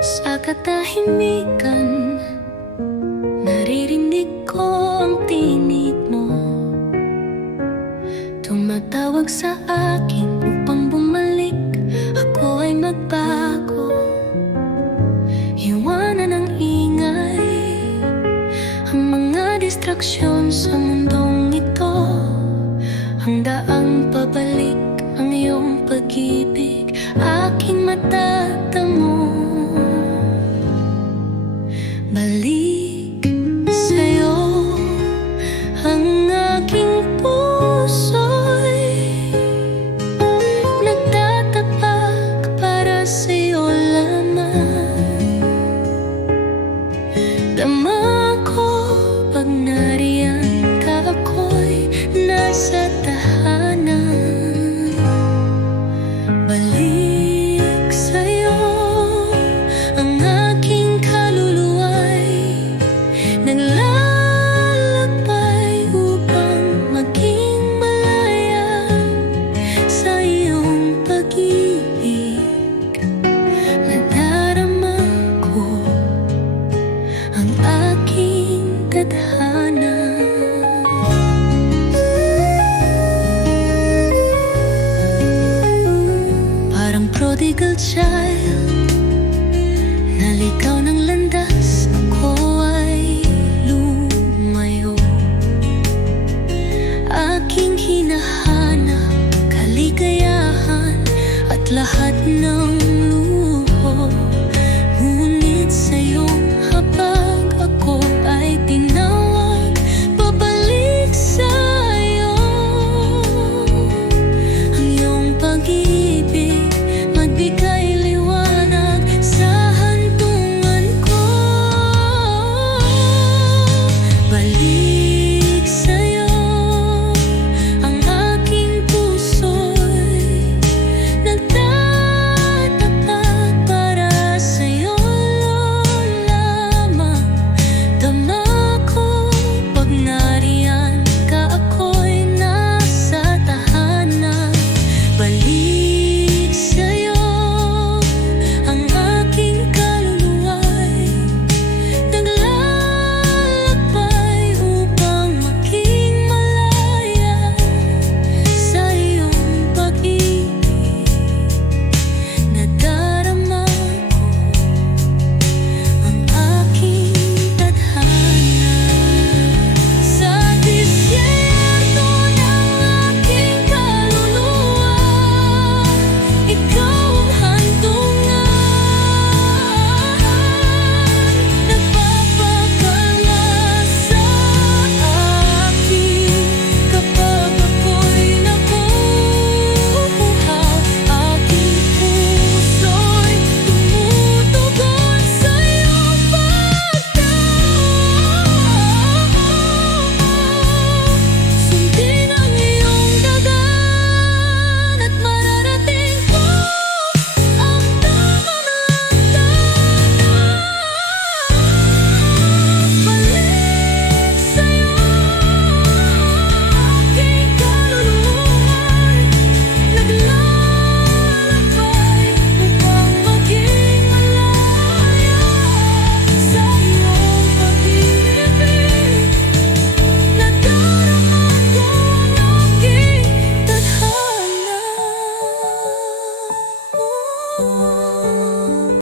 Sa katahimikan Naririnig ko ang tinig mo. Tumatawag sa akin upang bumalik. Ako ay magbago. Iwanan ang ingay. Ang mga distraksyon sa mundong ito. Ang daang pabalik ang iyong pag-ibig. Aking mata child Naligaw ng landas Ako ay lumayo. Aking hinahanap Kaligayahan At lahat ng